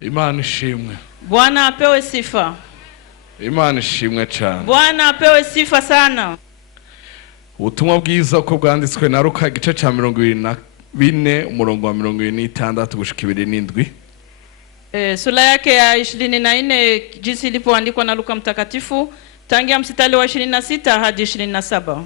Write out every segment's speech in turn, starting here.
Imana ishimwe. Bwana apewe sifa. Imana ishimwe cyane. Bwana apewe sifa sana. Ubutumwa bwiza uko bwanditswe na Luka igice cya 24 umurongo wa 26 gushika 27. Sura yake ya 24 jinsi ilipoandikwa na Luka mtakatifu tangia mstari wa 26 hadi 27.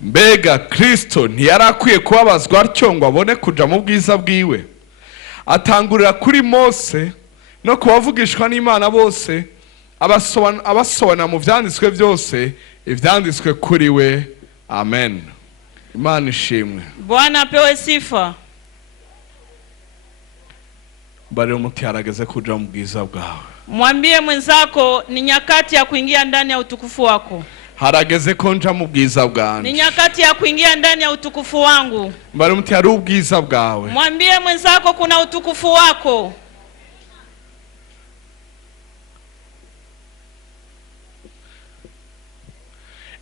Mbega Kristo ntiyarakwiye kubabazwa atyo ngo abone kuja mu bwiza bwiwe. Atangurira kuri Mose no kubavugishwa n'Imana bose abasobanura mu vyanditswe byose ivyanditswe kuri we. Amen. Imana ishimwe. Bwana apewe sifa. Bari umuti harageze kuja mu bwiza bwawe. Mwambie mwenzako ni nyakati ya kuingia ndani ya utukufu wako. Harageze konja mu bwiza bwanjye. Ni nyakati ya kuingia ndani ya utukufu wangu. Bari umuti hari ubwiza bwawe. Mwambie mwenzako kuna utukufu wako.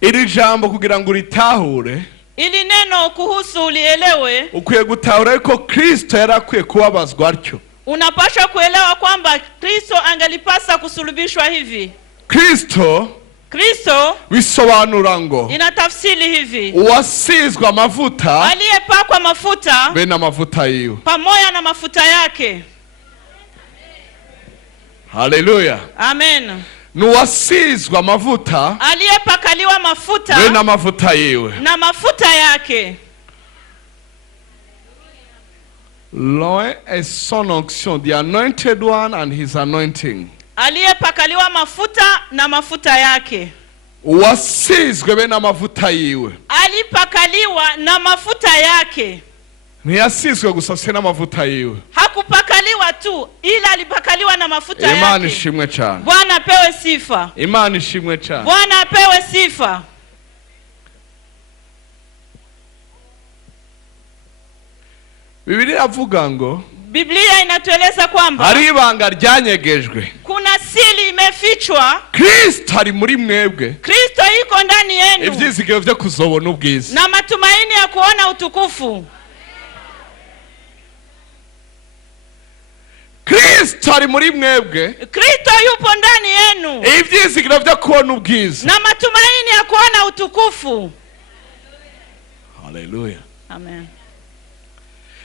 Iri jambo kugira ngo ritahure, ili neno kuhusu ulielewe, ukwiye gutahura yuko Kristo yarakwiye kubabazwa atyo. Unapaswa kuelewa kwamba Kristo angelipasa kusulubishwa hivi. Kristo bisobanura ngo inatafsiri hivi: uwasizwe amavuta, aliyepakwa mafuta, be na mafuta yiwe, pamoja na mafuta yake. Haleluya. Amen. Nuwasizwe amavuta, aliyepakaliwa mafuta, be na mafuta yiwe, na mafuta yake. Loin est son onction, the anointed one and his anointing. Aliyepakaliwa mafuta na mafuta yake. Uwasizwe be na mafuta yiwe. Alipakaliwa na mafuta yake. Ntiyasizwe gusa se na mafuta yiwe. Hakupakaliwa tu, ila alipakaliwa na mafuta yake. Imana ishimwe cyane. Bwana apewe sifa. Imana ishimwe cyane. Bwana apewe sifa. Biblia avuga ngo, Biblia inatueleza kwamba hari ibanga ryanyegejwe. Kuna siri imefichwa. Kristo ari muri mwebwe. Kristo yuko ndani yenu. Ivyizigiro vyo kuzobona ubwiza. Na matumaini ya kuona utukufu. Kristo ari muri mwebwe. Kristo yupo ndani yenu. Ivyizigiro vyo kubona ubwiza. Na matumaini ya kuona utukufu. Haleluya. Amen.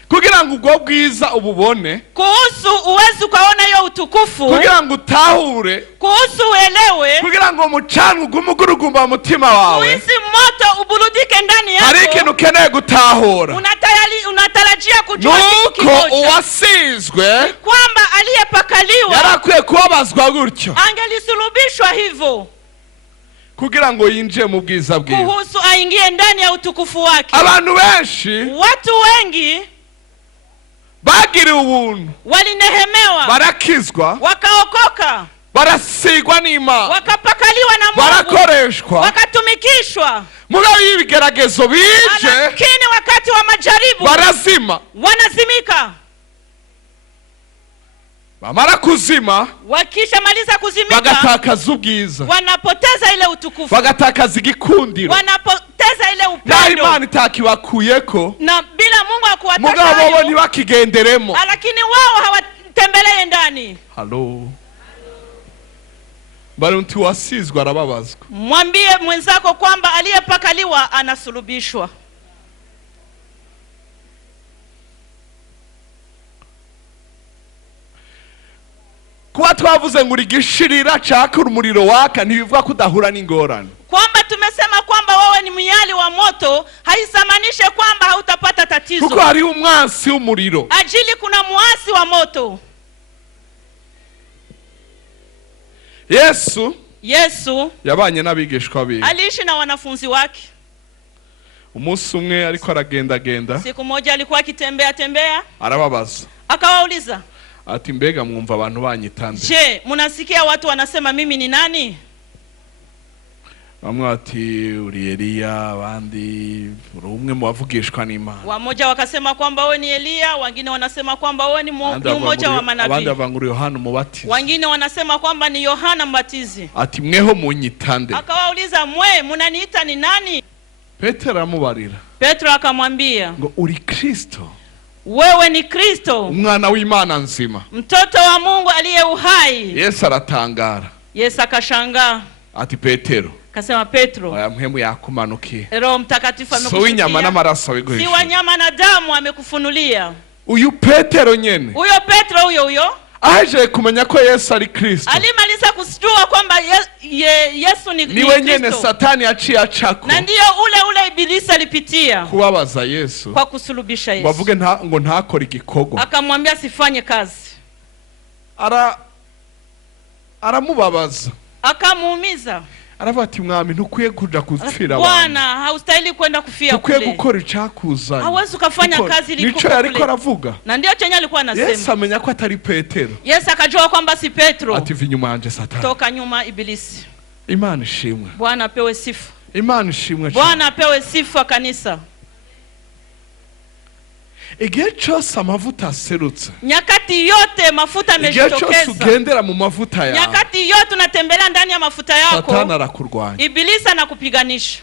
Kugira ngo ubwo bwiza ububone, kuhusu uwezi ukaona hiyo utukufu, kugira ngo utahure, kuhusu uelewe, kugira ngo mucanwe gumugurugumba mu mutima wawe, kuhisi moto uburudike ndani yako, hari ikintu ukeneye gutahura. Unatarajia kujua kitu kimoja. Nuko uwasizwe, kwamba aliyepakaliwa yarakwiye kubabazwa gutyo, angelisulubishwa hivyo, kugira ngo yinjire mu bwiza bwiwe, kuhusu aingie ndani ya utukufu wake. Abantu benshi, watu wengi bagiriwe ubuntu, walinehemewa, barakizwa, wakaokoka, barasigwa n'Imana, wakapakaliwa na Mungu, barakoreshwa, wakatumikishwa. Mugabe y'ibigeragezo bije, lakini wakati wa majaribu barazima, wanazimika. bamara kuzima, wakisha maliza kuzimika, bagatakaza ubwiza, wanapoteza ile utukufu, bagatakaza igikundiro, wanapoteza ile upendo. Na Imana itakibakuyeko, na bila Mungu akuwataka mugabo bo ntibakigenderemo, lakini wao hawatembelee ndani. Halo. Bali mtu wasizwe arababazwa. Mwambie mwenzako kwamba aliyepakaliwa anasulubishwa. Kuba twavuze ngo igishirira caka urumuriro waka ntibivuga kudahura n'ingorane. Kwamba tumesema kwamba wewe ni miyali wa moto haisamanishe kwamba hautapata tatizo. Kuko hari umwansi w'umuriro. Ajili kuna muasi wa moto. Yesu yabanye n'abigishwa be. Aliishi na wanafunzi wake. Umunsi umwe ariko aragenda. Siku moja alikuwa akitembea. Arababaza. Akawauliza. Ati mbega mwumva abantu banyitande? Je, mnasikia watu wanasema mimi ni nani? Bamwe ati uri Eliya, abandi uri umwe mu bavugishwa n'Imana. Wamoja wakasema kwamba wewe ni Eliya, wengine wanasema kwamba wewe ni mmoja wa manabii. Abandi bavangura Yohana Umubatizi. Wengine wanasema kwamba ni Yohana Mbatizi. Ati mweho munyitande. Akawauliza, mwe mnaniita ni nani? Petero aramubarira Petro akamwambia, ngo uri Kristo, wewe ni Kristo, umwana w'Imana nzima, mtoto wa Mungu aliye uhai. Yesu aratangara. Yesu akashangaa, ati Petero, akasema Petro, aya mpemu yakumanukiye, Roho Mtakatifu so w'inyama amekushukia, n'amaraso si abiguhisha. wanyama na damu amekufunulia. Uyu Petero nyene Huyo Petro huyo aje kumenya ko Yesu ari Kristo, alimaliza kusijua kwamba Yesu ni niwe nyene Kristo. Satani yaciye acako Na ndiyo ule Ibilisi alipitia kubabaza Yesu, kwa kusulubisha Yesu. bavuge ngo ntakore igikorwa. Akamwambia sifanye kazi, aramubabaza, akamuumiza. aravuga ati mwami ntukwiye kuja kupfira Bwana, haustahili kwenda kufia kule, ntukwiye gukora icakuzanye, hawezi ukafanya kazi nico kule. yariko aravuga. Na ndio chenye alikuwa anasema. Yesu amenya ko atari Petero, Yesu akajua kwamba si Petro. ati vinyuma yanje Satani. Toka nyuma Ibilisi. Imana ishimwe, Bwana apewe sifa. Imana ishimwe. Bwana apewe sifa kanisa. Igihe cyose amavuta aserutse, Nyakati yote mafuta igihe cyose yamejitokeza, ugendera mu mavuta yawe, nyakati yote unatembelea ndani ya mafuta yako, Satani arakurwanya. Ibilisi anakupiganisha.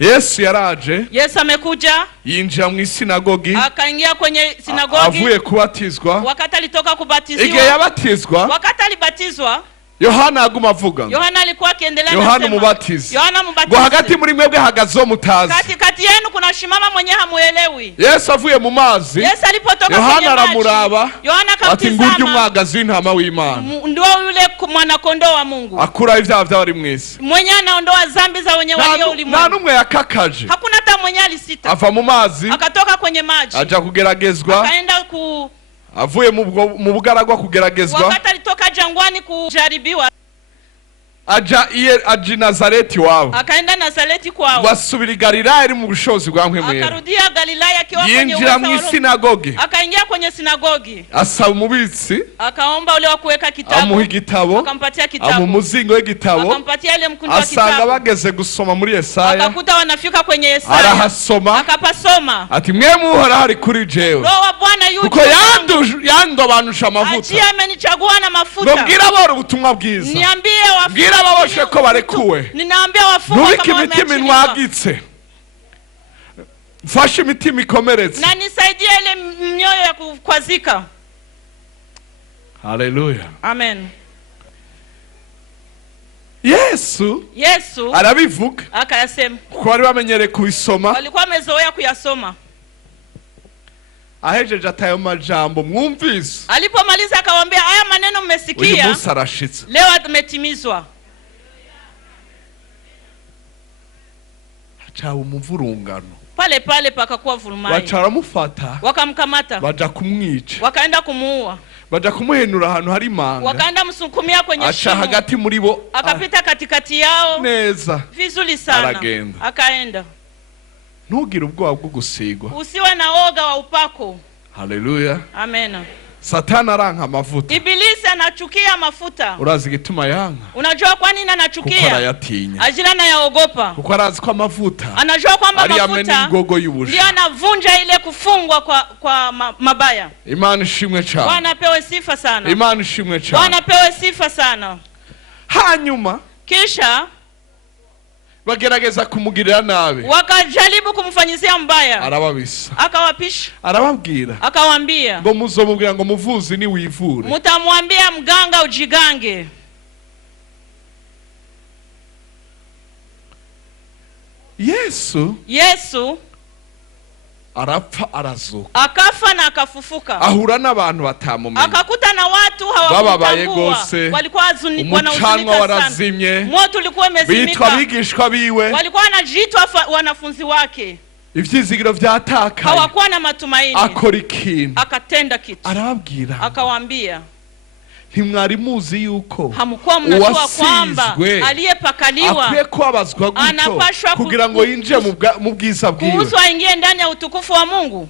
Yesu yaraje, Yesu amekuja, yinjira mu isinagogi, akaingia kwenye sinagogi, avuye kubatizwa. wakati alitoka Igihe kubatiziwa, yabatizwa, wakati alibatizwa, Yohana aguma avuga, Yohana alikuwa akiendelea Yohana kusema, Umubatizi, Yohana ngo Mubatizi, hagati muri mwebwe hagazeho mutazi. kati yenu kuna shimama mwenye hamuelewi. Yesu avuye mu mazi, Yesu alipotoka kwenye Yohana maji, aramuraba, Yohana ati ngurye akamtizama, umwagazi w'intama w'Imana, ndio yule mwana kondoo wa Mungu, akura ibyaha by'abari mu isi. mwenye anaondoa dhambi za wenye walio Nta ulimwengu. n'umwe yakakaje, Hakuna hata mwenye alisita. ava mu mazi, Akatoka kwenye maji, aja kugeragezwa, akaenda avuye mu bugaragwa kugeragezwa, wakati alitoka jangwani kujaribiwa, aja Nazareti wabo, akaenda Nazareti kwao, basubira i Galilaya iri mu bushobozi bwa Mpwemu Yera, akarudia Galilaya akiwa kwenye yinjira mu uwezo wa isinagogi, akaingia kwenye sinagogi, asaba umubitsi, akaomba ule wa kuweka kitabu, amuha igitabo, akampatia kitabu, amuha umuzingo w'igitabo, akampatia ile mkundo wa asanga kitabu, bageze gusoma muri Yesaya, akakuta wanafika kwenye Yesaya, arahasoma, akapasoma, ati mwe muhora hari kuri jewe, Roho wa Bwana yu kuko yandobanusha amavuta, ajiye amenichagua na ngo mafuta, mbwira abora ubutumwa bwiza, niambie mbwira ababoshe ko barekuwe, ninaambia wafungwa nubike kama imitima wameachiliwa, inwagitse, mfashe imitima ikomeretse. na nisaidie ile mioyo ya kukwazika. Haleluya, Amen. Yesu arabivuga akayasema, kuko bari bamenyereye kubisoma, walikuwa wamezoea kuyasoma. ahejeje atayo majambo mwumvise, Alipomaliza akawaambia, haya maneno uyu mmesikia, munsi arashitse, leo ametimizwa. hacawe umuvurungano, Pale pale pakakuwa vurumai, baca baramufata, wakamkamata, baja kumwica, wakaenda kumuua, baja kumuhenura ahantu hari imanga, wakaenda msukumia kwenye aca shimo, hagati muri bo, akapita katikati yao neza, vizuri sana, aragenda. akaenda. Ntugire ubwoba bwo gusigwa. Usiwe na oga wa upako. Haleluya. Amen. Satani aranka amavuta. Ibilisi anachukia mafuta. Urazi igituma yanka? Unajua kwa nini Kuko anachukia? arayatinya. Ajira anayaogopa. Kuko arazi ko amavuta Anajua kwamba ari amena mafuta ingogo y'ubusha. ndio anavunja ile kufungwa kwa mabaya. Imana ishimwe cyane. Bwana apewe sifa sana. Imana ishimwe cyane. Bwana apewe sifa sana. Hanyuma Kisha bagerageza kumugirira nabi, wakajaribu kumfanyizia mbaya, arababisa, akawapisha, arababwira, akawaambia, ngo muzomubwira ngo muvuzi ni wivure, mutamwambia mganga ujigange. Yesu arapfa arazuka, akafa na akafufuka, ahura n'abantu batamumenye, akakuta na watu bababaye hawakumtambua, gose, walikuwa umucanwa wanahuzunika warazimye, sana, moto ulikuwa umezimika, bitwa abigishwa biwe, walikuwa wanajiitwa wanafunzi wake, ivyizigiro vyatakaye, hawakuwa na matumaini. akora ikintu, Akatenda kitu, arababwira, akawaambia, ntimwari muzi yuko hamkuwa mnajua kwamba aliyepakaliwa akwiye kwabazwa guto kugira ngo yinjire mu bwiza bwiwe, kuhusu aingie ndani ya utukufu wa Mungu.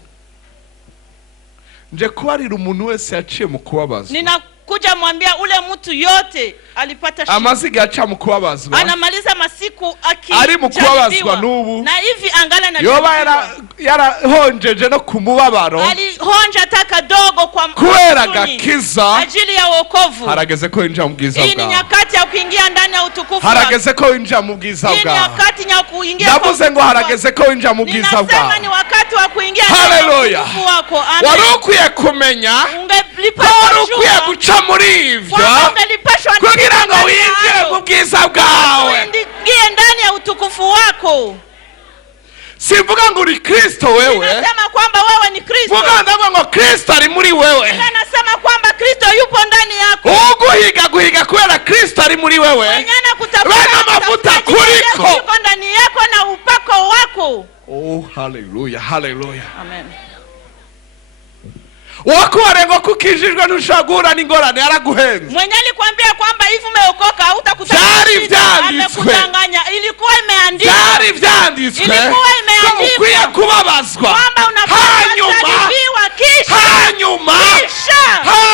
Nje kubarira umuntu wese yaciye mu kubabazwa, ninakuja mwambia ule mtu yote alipata shida, amaziga yaca mu kubabazwa, anamaliza masiku ari mu kubabazwa n'ubu, na hivi angala na yoba yarahonjeje no kumubabaro, honja taka dogo kwa kubera huzuni, gakiza ajili ya wokovu. harageze ko winjira mu bwiza Hii ni bwawe. nyakati ya kuingia ndani ya utukufu. Harageze ko winjira mu bwiza Hii ni bwawe. nyakati ya kuingia kwa Ndavuze ngo harageze ko winjira mu bwiza ninasema bwawe. ni wakati wa kuingia ndani ya Haleluya. utukufu wako. Amen. Wari ukwiye kumenya, wari ukwiye guca muri ivyo kugira ngo winjire mu bwiza bwawe. Uingie ndani ya utukufu wako. Simvuga ngo uri Kristo wewe, ninasema kwamba wewe ni Kristo. vuga ndavuga ngo Kristo ari muri wewe. Ninasema kwamba Kristo yupo ndani yako. Guhiga kubera Kristo ari muri wewe. Wenyana kutafuta mafuta kuriko yuko ndani yako na upako wako. Oh, hallelujah, hallelujah. Amen. Wakuwarengo kukijijwe nushagura n'ingorane yaraguhenze. Mwenye alikwambia kwamba hivi umeokoka hautakutana. Byari vyanditswe. Ilikuwa imeandikwa. Byari vyanditswe. Ilikuwa imeandikwa. Ukwiye kubabazwa. Kwamba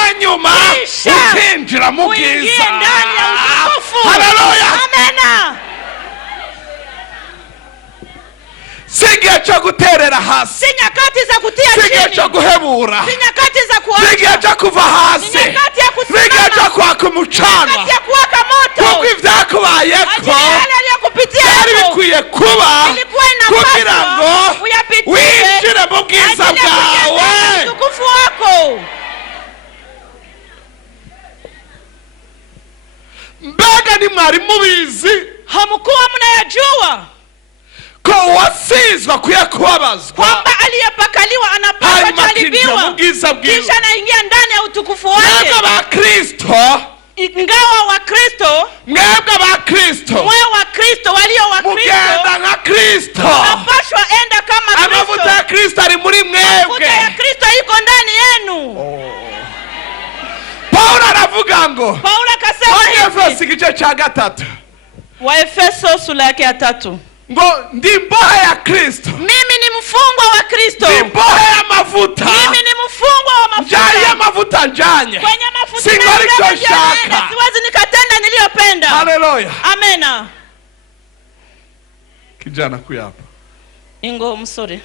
hanyuma ukinjira mu bwiza. Haleluya. Amen. Sigiye cyo guterera hasi. Si nyakati za kutia chini. Sigiye cyo guhebura. Si nyakati za kuacha. Sigiye cyo kuva hasi. Si nyakati ya kusimama. Sigiye cyo kwaka umucanga. Nyakati ya kuwaka moto. Kuko ibyakubayeko byari bikwiye kuba kugira ngo winjire mu bwiza bwawe. Utukufu wako. Mbega ni mwari mubizi hamkuwa mnayajua ko wasizwa kuya kubabazwa kwamba aliyepakaliwa anapaswa kujaribiwa kisha anaingia ndani ya utukufu wake. Mwebwe ba Kristo, ingawa wa Kristo, mwebwe ba Kristo, mwe wa Kristo, walio wa Kristo, mugenda nka Kristo, unapaswa enda kama Kristo. Amavuta ya Kristo ari muri mwebwe. Amavuta ya Kristo iko ndani yenu. Paulo aravuga ngo, Paulo akasema hivi, Waefeso igice cya 3, Waefeso sura yake ya 3, ngo ndi mbohe ya Kristo, mimi ni mfungwa wa Kristo, ndi mbohe ya mavuta, mimi ni mfungwa wa mafuta, njani ya mavuta njanye, kwenye mafuta singori kushaka, siwezi nikatenda niliyopenda. Haleluya. Amena. Kijana kuyapa ingo msore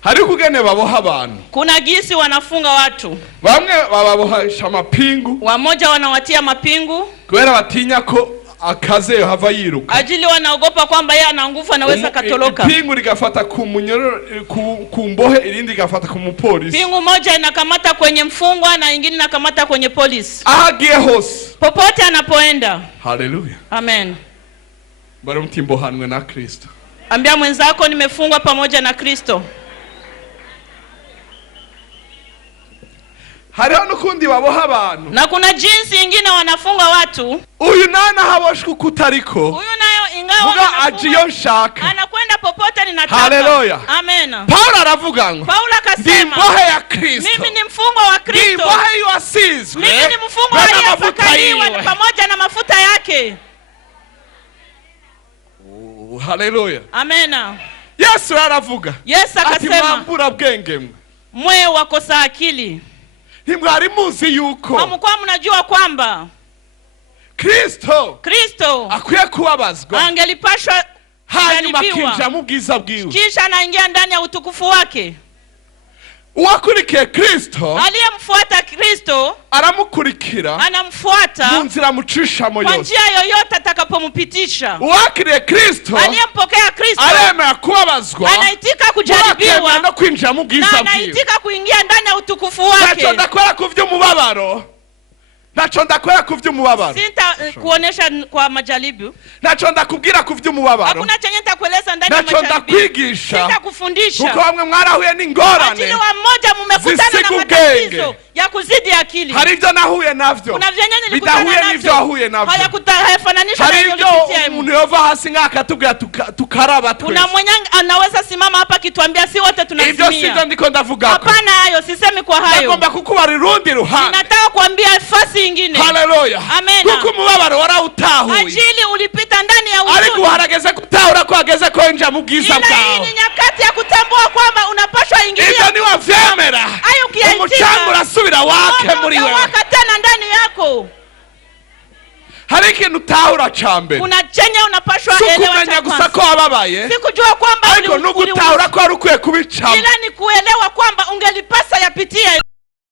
hari kugene baboha abantu. Kuna gisi wanafunga watu. Bamwe bababohesha amapingu, wamoja wanawatia mapingu kubera batinya ko akaze hava yiruka, ajili wanaogopa kwamba yeye ana nguvu anaweza katoloka. Pingu ligafata ku munyororo ku mbohe, irindi gafata ku mupolisi. Pingu moja inakamata kwenye mfungwa na nyingine inakamata kwenye polisi. Ahagiye hose, popote anapoenda. Haleluya. Amen. Bari mtimbohanwe na Kristo. Ambia mwenzako nimefungwa pamoja na Kristo. Hariho nukundi baboha abantu, na kuna jinsi nyingine wanafunga watu. Uyu nana haboshwe kutariko, huyu nayo ingawa vuga ajiyo nshaka, anakwenda popote ninataka. Haleluya. Amen. Paulo aravuga ngo, Paulo akasema, mbohe ya Kristo, mimi ni mfungwa wa Kristo, mbohe yuasizwe, mimi ni mfungwa aliyepakaliwa pamoja na mafuta yake. Haleluya. Amen. Yesu aravuga, Yesu akasema, ati mwambura bwenge mwe wakosa akili. Himwari muzi yuko hamkuwa mnajua kwamba Kristo akwiye kubabazwa, angelipashwa hanyuma akinjira mu bwiza bwiwe, kisha anaingia ndani ya utukufu wake. Uwakurikiye Kristo, aliyemfuata Kristo, aramukurikira, anamfuata mu nzira mucisha moyo, kwa njia yoyote atakapompitisha. Uwakiriye Kristo, aliyempokea Kristo, aremera kubabazwa, anaitika kujaribiwa no kwinjira mu bwiza bwiwe, na anaitika kuingia ndani ya utukufu wake. Nacho ndakora kuvy'umubabaro, nacho ndakora kuvy'umubabaro, sinta kuonesha kwa majaribu, nacho ndakubwira kuvy'umubabaro, hakuna chenye nitakueleza ndani ya majaribu, nacho ndakwigisha, sitakufundisha, uko bamwe mwarahuye n'ingorane, ajili wa mmoja mmekutana na matatizo ya kuzidi akili. Hari ibyo nahuye navyo, kuna vyenye nilikutana navyo, bidahuye n'ivyo ahuye navyo, hayafananisha na ibyo umuntu yova hasi nk'akatubwira tukaraba twese. Kuna mwenye anaweza simama hapa kituambia si wote tunazimia. Ibyo sivyo ndiko ndavuga. Hapana, hayo sisemi kwa hayo. Nakomba kukubara irundi ruhande. Ninataka kuambia fasi nyingine. Haleluya. Amen. Kuko umubabaro warautahuye, ajili ulipita ndani ya huzuni, ariko harageze kutahura ko hageze ko inja mu bwiza bwawe. Hii ni nyakati ya kutambua kwamba unapaswa ingilia. Ibyo ni wavyemera, umucanga urasubira wake muri wewe, wakatana ndani yako. hari ikintu utahura ca mbere, kuna chenye unapashwa si elewa ukumenya cha gusa ko kwanza. wababaye, Sikujua kwamba ariko no gutahura ko wari ukwiye kubicamo. ila ni kuelewa kwamba ungelipasa yapitia